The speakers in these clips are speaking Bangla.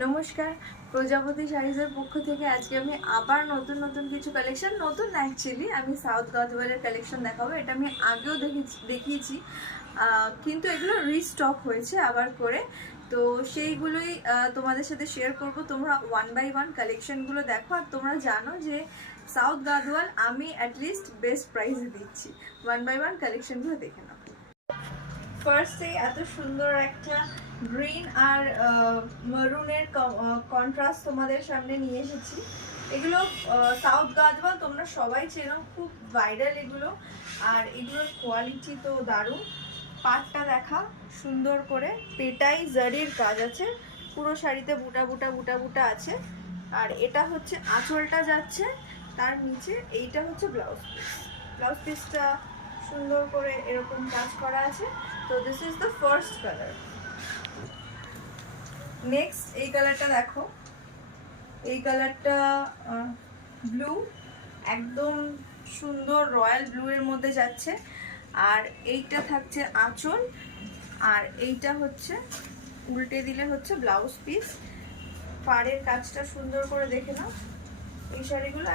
নমস্কার, প্রজাপতি শাড়িজের পক্ষ থেকে আজকে আমি আবার নতুন কিছু কালেকশন, নতুন না অ্যাকচুয়ালি আমি সাউথ গাদওয়ালের কালেকশন দেখাবো। এটা আমি আগেও দেখিয়েছি, কিন্তু এগুলো রিস্টক হয়েছে আবার করে। তো সেইগুলোই তোমাদের সাথে শেয়ার করব। তোমরা ওয়ান বাই ওয়ান কালেকশনগুলো দেখো, আর তোমরা জানো যে সাউথ গাদওয়াল আমি অ্যাটলিস্ট বেস্ট প্রাইসে দিচ্ছি। ওয়ান বাই ওয়ান কালেকশনগুলো দেখে নাও। ফার্স্টে এত সুন্দর একটা গ্রিন আর মারুনের কন্ট্রাস্ট তোমাদের সামনে নিয়ে এসেছি। এগুলো সাউথ গাদওয়াল তোমরা সবাই চেনো, খুব ভাইরাল এগুলো। আর এগুলোর কোয়ালিটি তো দারুণ। পাটটা দেখা সুন্দর করে, পেটাই জারির কাজ আছে, পুরো শাড়িতে বুটা বুটা বুটা বুটা আছে। আর এটা হচ্ছে আঁচলটা যাচ্ছে, তার নিচে এইটা হচ্ছে ব্লাউজ পিস। ব্লাউজ পিসটা সুন্দর করে এরকম কাজ করা আছে। তো this is the first colour. Next এই কালারটা দেখো, এই কালারটা ব্লু, একদম সুন্দর রয়্যাল ব্লু এর মধ্যে যাচ্ছে। আর এইটা থাকছে আঁচল, আর এইটা হচ্ছে উল্টে দিলে হচ্ছে ব্লাউজ পিস। পাড়ের কাজটা সুন্দর করে দেখে নাও। এই শাড়িগুলো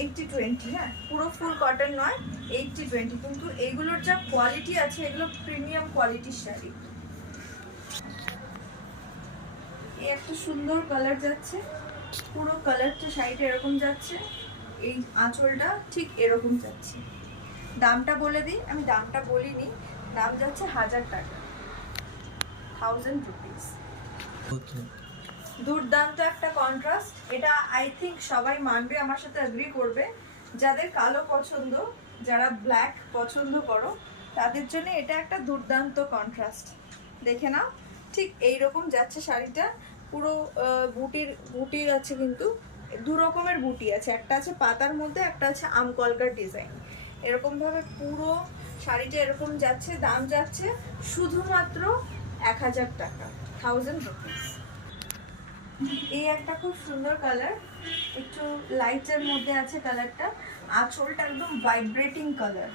80-20, হ্যাঁ, পুরো ফুল কটন নয়, 80-20, কিন্তু এইগুলোর যা কোয়ালিটি আছে এগুলো প্রিমিয়াম কোয়ালিটির শাড়ি। এই একটা সুন্দর কালার যাচ্ছে, পুরো কালারটা শাড়িটা এরকম যাচ্ছে, এই আঁচলটা ঠিক এরকম যাচ্ছে। দামটা বলে দিই, আমি দামটা বলিনি, দাম যাচ্ছে 1000 টাকা, 1000 রুপিস। দুর্দান্ত একটা কন্ট্রাস্ট। এটা আই থিঙ্ক সবাই মানবে, আমার সাথে এগ্রি করবে। যাদের কালো পছন্দ, যারা ব্ল্যাক পছন্দ করো, তাদের জন্য এটা একটা দুর্দান্ত কন্ট্রাস্ট। দেখে নাও, ঠিক এইরকম যাচ্ছে শাড়িটা। পুরো বুটির আছে, কিন্তু দু রকমের বুটি আছে, একটা আছে পাতার মধ্যে, একটা আছে আম কলকার ডিজাইন। এরকমভাবে পুরো শাড়িটা এরকম যাচ্ছে। দাম যাচ্ছে শুধুমাত্র 1000 টাকা, 1000 রুপিস। এই একটা খুব সুন্দর কালার, একটু লাইটের মধ্যে আছে কালারটা। আঁচলটা একদম ভাইব্রেটিং কালার,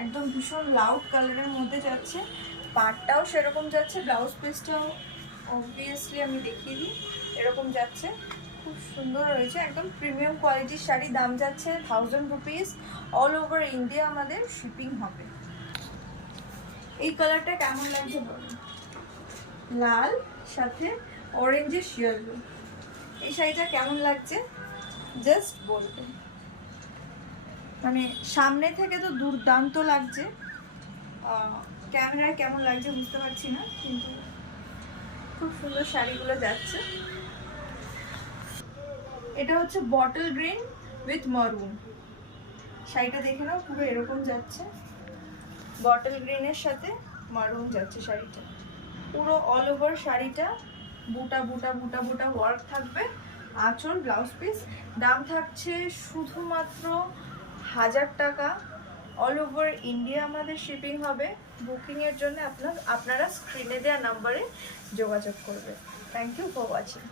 একদম ভীষণ লাউড কালারের মধ্যে যাচ্ছে। পাটটাও সেরকম যাচ্ছে, ব্লাউজ পিসটাও অবভিয়াসলি আমি দেখিয়ে দিই, এরকম যাচ্ছে। খুব সুন্দর রয়েছে, একদম প্রিমিয়াম কোয়ালিটির শাড়ি। দাম যাচ্ছে 1000 রুপিস। অল ওভার ইন্ডিয়া আমাদের শিপিং হবে। এই কালারটা কেমন লাগছে বলুন? লাল সাথে অরেঞ্জের শিয়ালু, এই শাড়িটা কেমন লাগছে জাস্ট বলবেন। মানে সামনে থেকে তো দুর্দান্ত লাগছে, ক্যামেরায় কেমন লাগছে বুঝতে পারছি না, কিন্তু খুব সুন্দর শাড়িগুলো যাচ্ছে। এটা হচ্ছে বটল গ্রিন উইথ মারুন। শাড়িটা দেখে নাও, পুরো এরকম যাচ্ছে, বটল গ্রিনের সাথে মারুন যাচ্ছে শাড়িটা। পুরো অল ওভার শাড়িটা বুটা বুটা বুটা বুটা ওয়ার্ক থাকবে, আঁচল ব্লাউজ পিস। দাম থাকছে শুধুমাত্র 1000 টাকা। অল ওভার ইন্ডিয়া আমাদের শিপিং হবে। বুকিংয়ের জন্য আপনারা স্ক্রিনে দেওয়া নাম্বারে যোগাযোগ করবে। Thank you for watching.